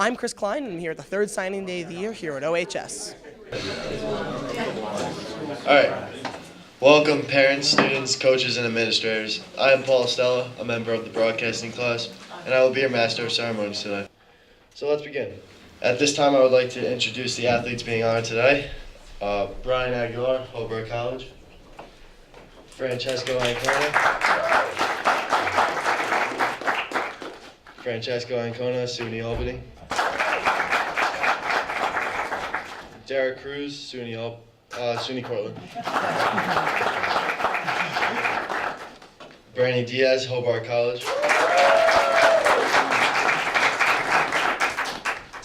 I'm Chris Klein, and I'm here at the third signing day of the year here at OHS. All right. Welcome, parents, students, coaches, and administrators. I am Paul Stella, a member of the broadcasting class, and I will be your master of ceremonies today. So let's begin. At this time, I would like to introduce the athletes being honored today. Bryan Aguilar, Heuer College. Francesco Ancona. SUNY Albany. Cruz, SUNY Cortland. Diaz, College.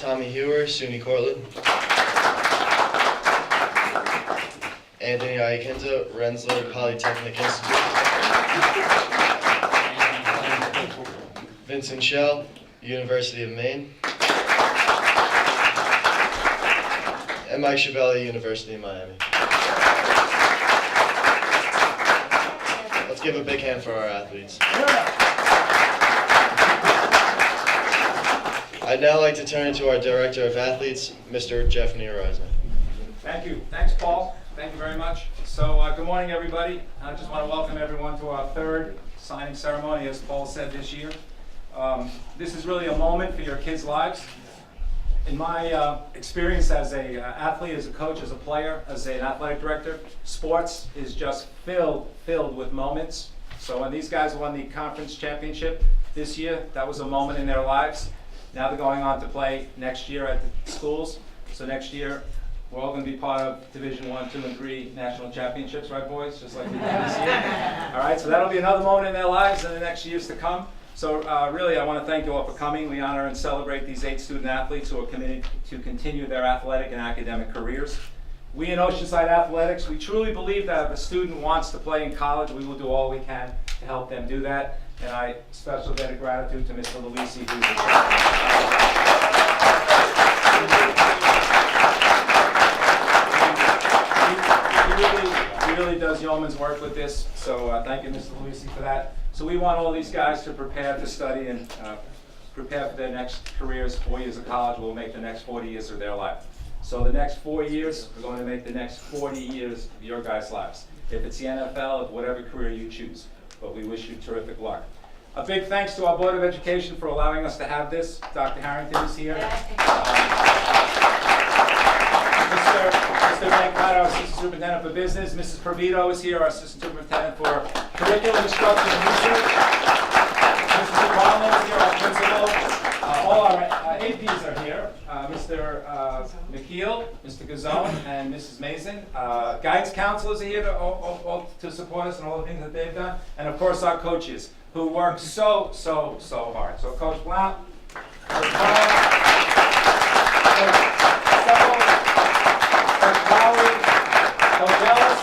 Heuer, SUNY Cortland. Iaquinta, Rensselaer Polytechnic Institute. Vincent Schell, University of Maine. And Scibelli, University of Miami. Let's give a big hand for our athletes. I'd now like to turn to our Director of Athletes, Mr. Jeff Nearisner. Thank you. Thanks, Paul. Thank you very much. So good morning, everybody. I just want to welcome everyone to our third signing ceremony, as Paul said, this year. This is really a moment for your kids' lives. In my experience as an athlete, as a coach, as a player, as an athletic director, sports is just filled with moments. So when these guys won the conference championship this year, that was a moment in their lives. Now they're going on to play next year at the schools. So next year, we're all going to be part of Division I, II, and III national championships, right, boys? Just like we did this year. All right, so that'll be another moment in their lives in the next years to come. So really, I want to thank you all for coming. We honor and celebrate these 8 student athletes who are committed to continue their athletic and academic careers. We in Oceanside Athletics, we truly believe that if a student wants to play in college, we will do all we can to help them do that. And I special debt of gratitude to Mr. Luisi, who's he really does yeoman's work with this. So thank you, Mr. Luisi, for that. So we want all these guys to prepare to study and prepare for their next careers. 4 years of college will make the next 40 years of their life. So the next 4 years are going to make the next 40 years of your guys' lives. If it's the NFL, if whatever career you choose. But we wish you terrific luck. A big thanks to our Board of Education for allowing us to have this. Dr. Harrington is here. Mr. Mankind, our Assistant Superintendent for Business. Mrs. Provito is here, our Assistant Superintendent for Curriculum Instruction and Research. Mrs. Obama is here, our Principal. All our APs are here. Mr. McKeel, Mr. Gazzone, and Mrs. Mason. Guidance counselors are here to support us in all the things that they've done. And of course, our coaches, who work so hard. So Coach Blount, Coach Bryan, Coach Lowry, Coach Ellis.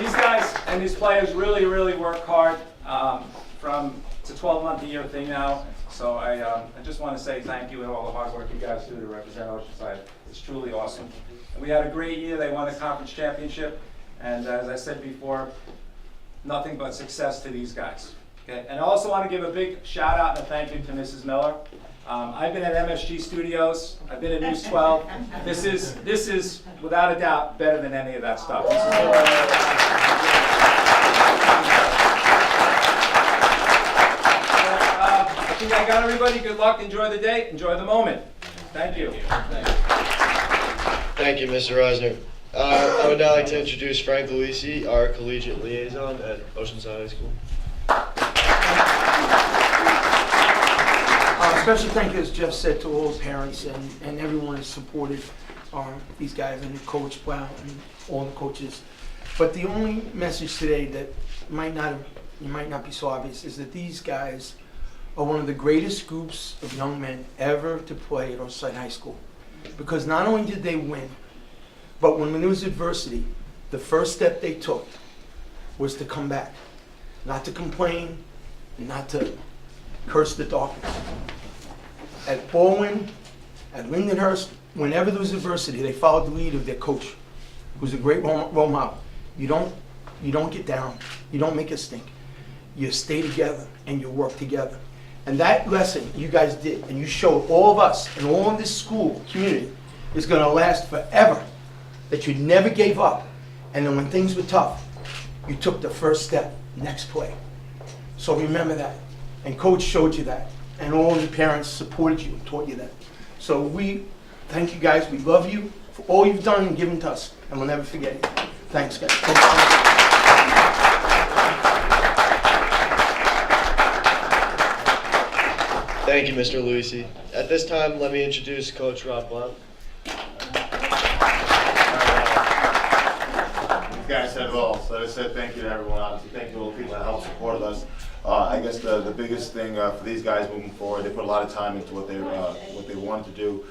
These guys and these players really work hard. It's a 12-month-a-year thing now. So I just want to say thank you and all the hard work you guys do to represent Oceanside. It's truly awesome. And we had a great year. They won the conference championship. And as I said before, nothing but success to these guys. Okay? And I also want to give a big shout out and a thank you to Mrs. Miller. I've been at MSG Studios. I've been at News 12. This is without a doubt better than any of that stuff. I think I got everybody. Good luck. Enjoy the day. Enjoy the moment. Thank you. Thank you, Mr. Reisner. I would now like to introduce Frank Luisi, our collegiate liaison at Oceanside High School. Special thank you, as Jeff said, to all the parents and everyone who supported these guys and Coach Blount and all the coaches. But the only message today that might not be so obvious is that these guys are one of the greatest groups of young men ever to play at Oceanside High School. Because not only did they win, but when there was adversity, the first step they took was to come back. Not to complain, not to curse the darkness. At Baldwin, at Lindenhurst, whenever there was adversity, they followed the lead of their coach, who's a great role model. You don't get down. You don't make a stink. you stay together and you work together. And that lesson you guys did, and you showed all of us and all in this school community, is going to last forever. That you never gave up, and then when things were tough, you took the first step, next play. So remember that. And Coach showed you that, and all the parents supported you and taught you that. So we thank you guys. We love you for all you've done and given to us, and we'll never forget you. Thanks, guys. Thank you, Mr. Luisi. At this time, let me introduce Coach Rob Blount. You guys said it all, so I said thank you to everyone. Obviously, thank you to all the people that helped support us. I guess the biggest thing for these guys moving forward, they put a lot of time into what they wanted to do.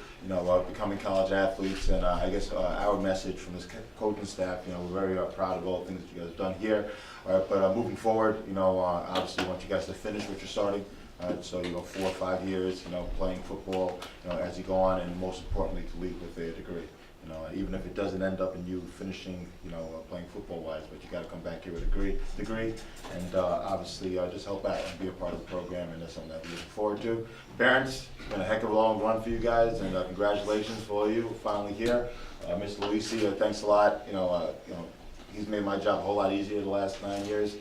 Becoming college athletes, and I guess our message from this coaching staff, we're very proud of all the things that you guys have done here. But moving forward, obviously, we want you guys to finish what you're starting. So 4 or 5 years, playing football, as you go on, and most importantly, to leave with a degree. Even if it doesn't end up in you finishing, playing football-wise, but you got to come back here with a degree, and obviously just help out and be a part of the program, and that's something that we're looking forward to. Parents, it's been a heck of a long run for you guys, and congratulations for all of you finally here. Mr. Luisi, thanks a lot. He's made my job a whole lot easier the last 9 years.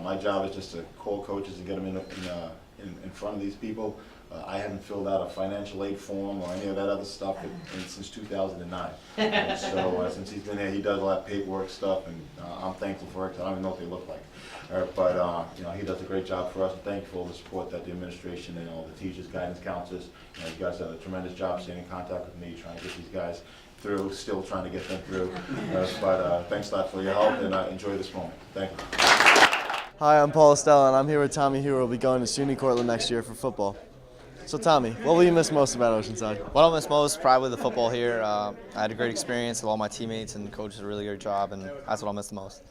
My job is just to call coaches and get them in front of these people. I haven't filled out a financial aid form or any of that other stuff since 2009. And so since he's been here, he does a lot of paperwork stuff, and I'm thankful for it, because I don't even know what they look like. But he does a great job for us, and thank you for all the support that the administration and all the teachers, guidance counselors, you guys have a tremendous job staying in contact with me, trying to get these guys through, still trying to get them through. But thanks a lot for your help, and enjoy this moment. Thank you. Hi, I'm Paul Estella, and I'm here with Tommy Heuer. We'll be going to SUNY Cortland next year for football. So Tommy, what will you miss most about Oceanside? What I'll miss most, probably the football here. I had a great experience with all my teammates, and the coach did a really great job, and that's what I'll miss the most.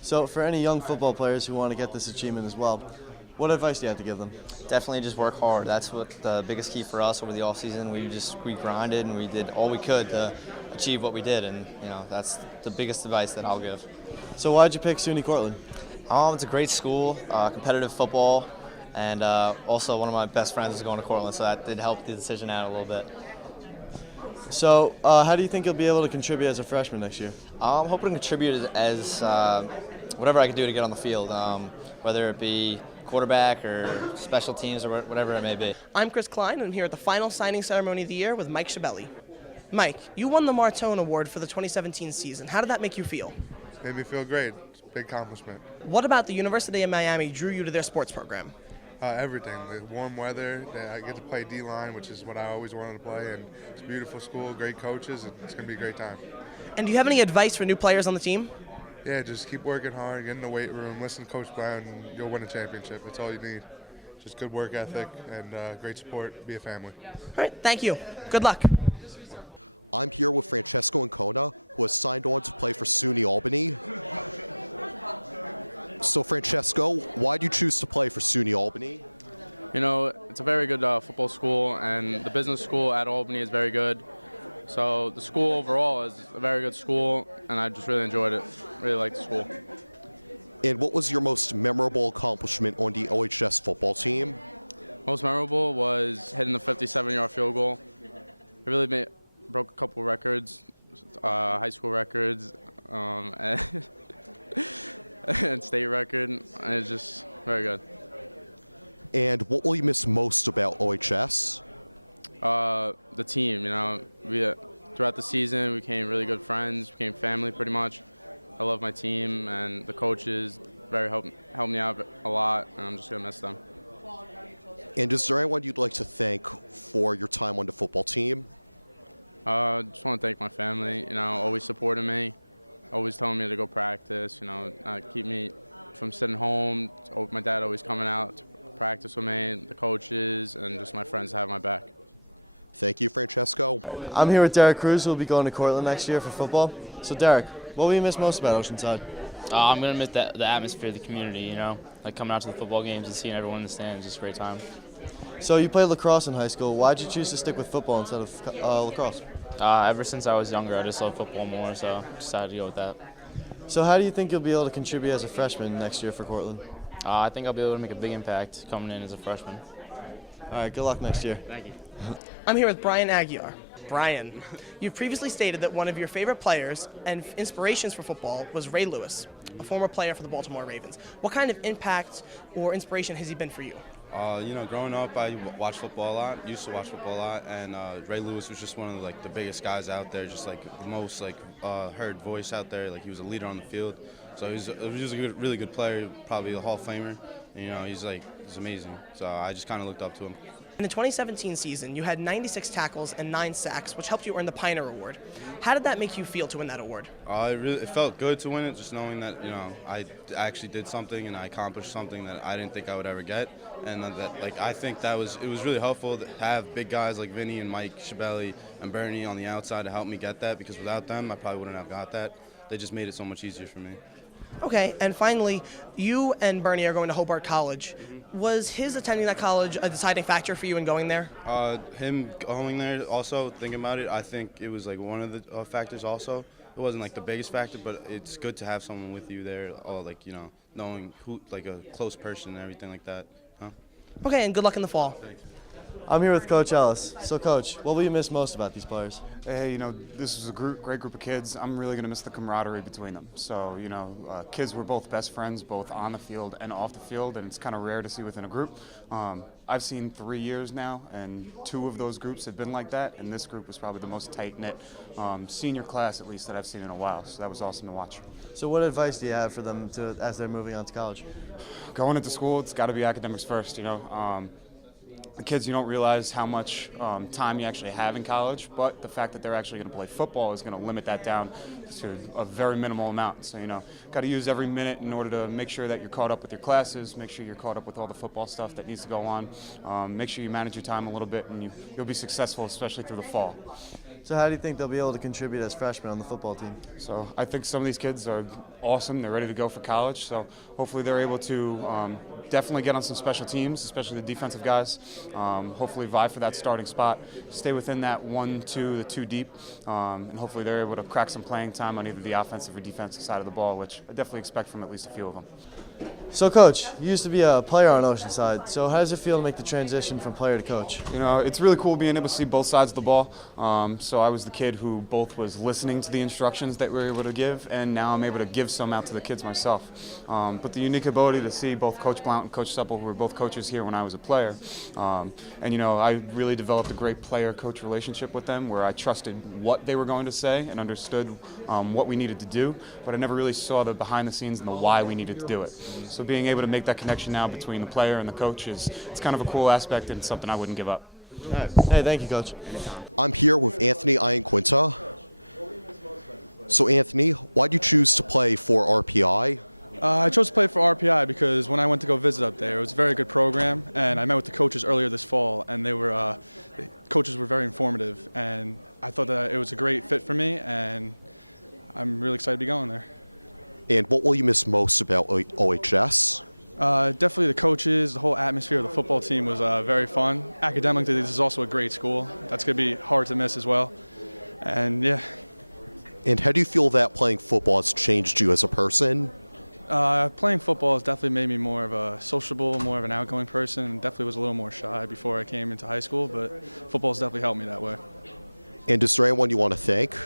So for any young football players who want to get this achievement as well, what advice do you have to give them? Definitely just work hard. That's what the biggest key for us over the offseason. We grinded, and we did all we could to achieve what we did, and that's the biggest advice that I'll give. So why'd you pick SUNY Cortland? It's a great school, competitive football, and also one of my best friends is going to Cortland, so that did help the decision out a little bit. So how do you think you'll be able to contribute as a freshman next year? I'm hoping to contribute as whatever I can do to get on the field, whether it be quarterback or special teams or whatever it may be. I'm Chris Klein, and I'm here at the final signing ceremony of the year with Mike Schibelli. Mike, you won the Martone Award for the 2017 season. How did that make you feel? Made me feel great. It's a big accomplishment. What about the University of Miami drew you to their sports program? Everything. The warm weather, I get to play D-line, which is what I always wanted to play, and it's a beautiful school, great coaches, and it's going to be a great time. And do you have any advice for new players on the team? Yeah, just keep working hard, get in the weight room, listen to Coach Blount, and you'll win a championship. That's all you need. Just good work ethic and great support. Be a family. All right, thank you. Good luck. I'm here with Francesco Ancona, who has signed on to play for SUNY Albany. So Francesco, why do you choose to play for SUNY Albany? It's a very good football school, and the business school at Albany is very good. So the school overall is a very good school, and I just really enjoyed it. Really liked the school. And what was your most memorable accomplishment on the OHS football team? Most memorable was hitting the 57-yard field goal. It really broke a couple records, high school records, and state record, and it's just very good. And what will you miss most about OHS? The team, we throughout the season we became really good friends, became family pretty much. I love my team, and the coaches helped me out a lot, and I'm just gonna miss them. And is there anyone you'd like to thank for your time on the football team? Just want to thank my family, always supporting me, always telling me to go practice, keep me from sitting home. My dad always coming out to practice with me, the coaches, and just my friends have my back. Thank you, Francesco. I'm here with Derek Cruz, who will be going to Cortland next year for football. So Derek, what will you miss most about Oceanside? I'm going to miss the atmosphere of the community, like coming out to the football games and seeing everyone in the stands. Just a great time. So you played lacrosse in high school. Why did you choose to stick with football instead of lacrosse? Ever since I was younger, I just love football more, so decided to go with that. So how do you think you'll be able to contribute as a freshman next year for Cortland? I think I'll be able to make a big impact coming in as a freshman. All right, good luck next year. Thank you. I'm here with Bryan Aguilar. Bryan, you've previously stated that one of your favorite players and inspirations for football was Ray Lewis, a former player for the Baltimore Ravens. What kind of impact or inspiration has he been for you? Growing up, I watched football a lot, used to watch football a lot, and Ray Lewis was just one of the biggest guys out there, just the most heard voice out there. He was a leader on the field. So he was a really good player, probably a Hall of Famer. And, he's amazing. So I just kind of looked up to him. In the 2017 season, you had 96 tackles and 9 sacks, which helped you earn the Pioneer Award. How did that make you feel to win that award? It felt good to win it, just knowing that I actually did something and I accomplished something that I didn't think I would ever get, and I think it was really helpful to have big guys like Vinny and Mike Schibelli and Bernie on the outside to help me get that, because without them, I probably wouldn't have got that. They just made it so much easier for me. Okay, and finally, you and Bernie are going to Hobart College. Was his attending that college a deciding factor for you in going there? Him going there, also thinking about it, I think it was one of the factors also. It wasn't the biggest factor, but it's good to have someone with you there, knowing who, a close person and everything like that. Huh? Okay, and good luck in the fall. Thanks. I'm here with Coach Ellis. So, Coach, what will you miss most about these players? Hey, this was a great group of kids. I'm really going to miss the camaraderie between them. So, kids were both best friends, both on the field and off the field, and it's kind of rare to see within a group. I've seen 3 years now, and 2 of those groups have been like that, and this group was probably the most tight-knit senior class, at least, that I've seen in a while. So that was awesome to watch. So what advice do you have for them as they're moving on to college? Going into school, it's got to be academics first, The kids, you don't realize how much time you actually have in college, but the fact that they're actually going to play football is going to limit that down to a very minimal amount. So, got to use every minute in order to make sure that you're caught up with your classes, make sure you're caught up with all the football stuff that needs to go on, make sure you manage your time a little bit, and you'll be successful, especially through the fall. So how do you think they'll be able to contribute as freshmen on the football team? So I think some of these kids are awesome. They're ready to go for college. So hopefully they're able to definitely get on some special teams, especially the defensive guys. Hopefully vie for that starting spot. Stay within that 1-2, the 2 deep. And hopefully they're able to crack some playing time on either the offensive or defensive side of the ball, which I definitely expect from at least a few of them. So, Coach, you used to be a player on Oceanside. So how does it feel to make the transition from player to coach? It's really cool being able to see both sides of the ball. So I was the kid who both was listening to the instructions that we were able to give, and now I'm able to give some out to the kids myself. But the unique ability to see both Coach Blount and Coach Scibelli, who were both coaches here when I was a player, I really developed a great player-coach relationship with them, where I trusted what they were going to say and understood what we needed to do, but I never really saw the behind the scenes and the why we needed to do it. So being able to make that connection now between the player and the coach it's kind of a cool aspect and something I wouldn't give up. All right. Hey, thank you, Coach. I'm here with Anthony Iaquinta. So, Anthony, why did you choose to play for RPI? I chose to play for RPI because when I went to go visit up there, it was a very good program, and I met with the coaches earlier this fall, and the coaches were very informative, and I thought that it was a great fit for me, and I'm really excited to be going there. And what will you miss most about OHS? Definitely the coaches, the whole atmosphere of the football team was very fun. Academically, this is also a great school. That's going to be hard to miss as well. And yeah. And how do you feel that playing football has changed you as a person? Playing football has definitely made me more of a sociable, more of an outgoing person, and definitely was a little more shy before I came into high school, but football's definitely helped me that way. And is there anyone you want to thank?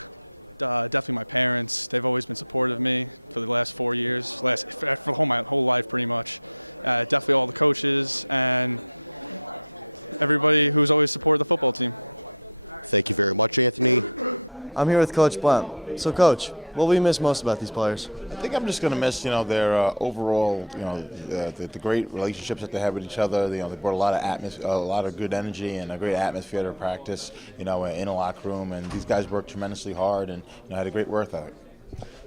Definitely my parents. They've always been supportive of me for the last 4 years, for my whole life pretty much. Definitely all the coaches and everybody who's always supported the football team. Thank you very much, Anthony. I'm here with Coach Blount. So, Coach, what will you miss most about these players? I think I'm just going to miss, their overall, the great relationships that they have with each other. They brought a lot of good energy and a great atmosphere to practice, in a locker room. And these guys worked tremendously hard and had a great work ethic.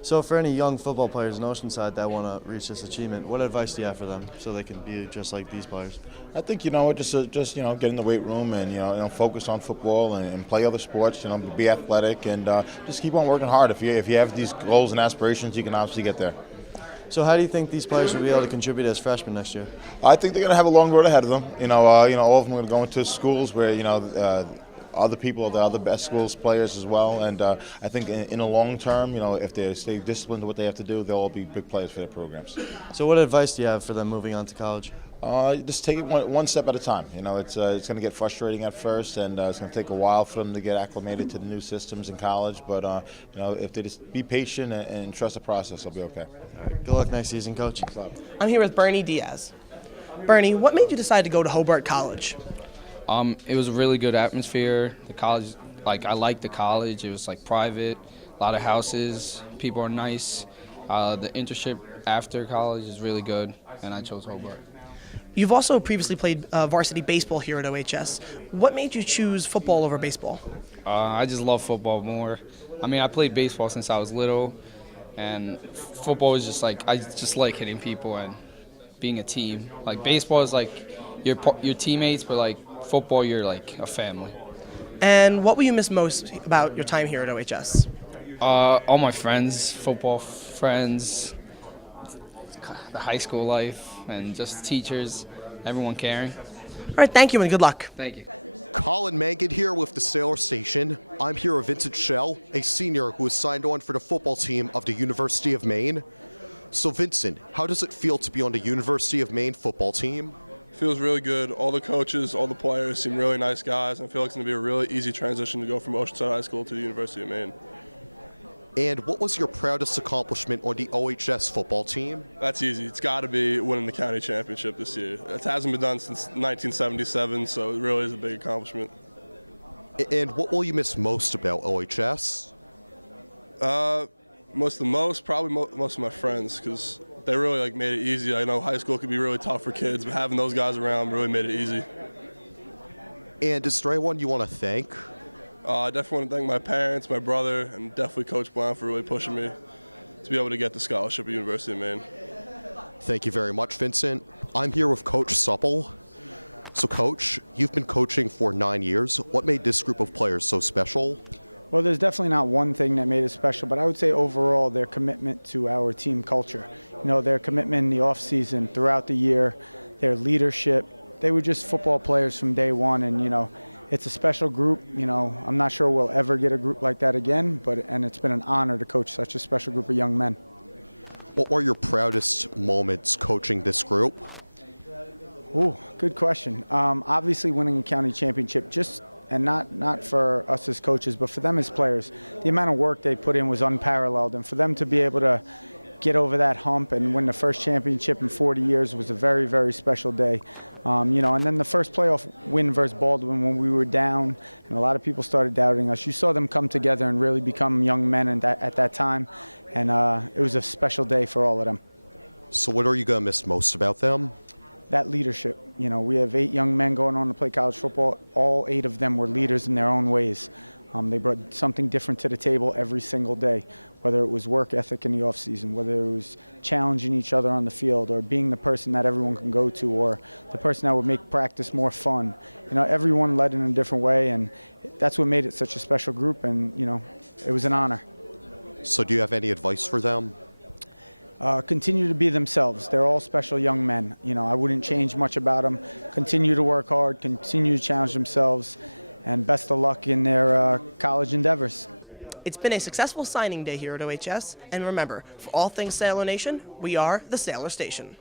So, for any young football players in Oceanside that want to reach this achievement, what advice do you have for them so they can be just like these players? I think get in the weight room and focus on football and play other sports. Be athletic and just keep on working hard. If you have these goals and aspirations, you can obviously get there. So, how do you think these players will be able to contribute as freshmen next year? I think they're going to have a long road ahead of them. All of them are going to go into schools where other people, the other best schools players as well. And I think in the long term, if they stay disciplined to what they have to do, they'll all be big players for their programs. So what advice do you have for them moving on to college? Just take it one step at a time. It's going to get frustrating at first, and it's going to take a while for them to get acclimated to the new systems in college. But if they just be patient and trust the process, they'll be okay. All right, good luck next season, Coach. I'm here with Bernie Diaz. Bernie, what made you decide to go to Hobart College? It was a really good atmosphere. The college, I liked the college. It was private, a lot of houses, people are nice. The internship after college is really good, and I chose Hobart. You've also previously played varsity baseball here at OHS. What made you choose football over baseball? I just love football more. I played baseball since I was little, and football is I just like hitting people and being a team. Baseball is your teammates, but football, you're a family. And what will you miss most about your time here at OHS? All my friends, football friends, the high school life, and just teachers, everyone caring. All right, thank you and good luck. Thank you. Colin Mangan here with the Sailor Station. I'm here with Vincent Schell, a senior who is signed on for the football team of the University of Maine. So Vincent, how does it feel to be on the University of Maine football team? Feels really good. All the coaches, all the players seem really nice guys. I feel like it's going to be a really easy transition to go from Oceanside High School to the University of Maine. And what was your proudest accomplishment on the OHS football team? That's easy. It's got to be winning the county championship this year. It hasn't been done since 1977, so it really is a big accomplishment. And what will you miss most about OHS? Most of my friends, because they really made it easy. I know high school could be really tough for kids, but having those guys around really made it easy. And is there anyone you want to thank? I definitely want to thank my parents, my brother, and definitely Coach Blount for really pushing me to be able to get the scholarship at University of Maine. Thank you very much, Vincent. I'm here with Coach Supple. So, Coach, you've been coaching for 9 years. What made this group of players so special? Well, there's definitely not one thing that made it special, but I would say overall their commitment to our team culture. Their commitment in the off-season, throughout the year, their leadership. They were just football players from day one, and, it's a special group. I'm not sure we'll ever get a group like that again, and it's been an honor to coach such a special group of young men. What were your proudest moments coaching this group? Ooh, good question. Obviously winning a county championship, and not for us as coaches, but for them as players. The amount of work they put in was unparalleled, and for them to be able to get over that hump and win the first championship in 40 years was a very, very special day. And then the first playoff win versus Baldwin when we were down and a lot of people started doubting us. You saw them come together and really become young men at that time, and it was a special day for all of them. So what are you going to miss most about them? That leadership. We have 8 young men going on to play college football. All 8 of them were leaders in their own ways. They brought something different to the table every single day, whether it was work ethic in the offseason, whether it was challenging each other on the field, or being the person that everyone can go to, or the person that would make practice more fun. Everyone led in a different way, and that's what made it such a special group, and, it was an honor. So do you have any advice for them? Continue to be themselves. They're all special young men. I wouldn't change much about them. Continue to work hard, continue to challenge themselves, and best of luck in their college endeavors. It's been a successful signing day here at OHS, and remember, for all things Sailor Nation, we are the Sailor Station.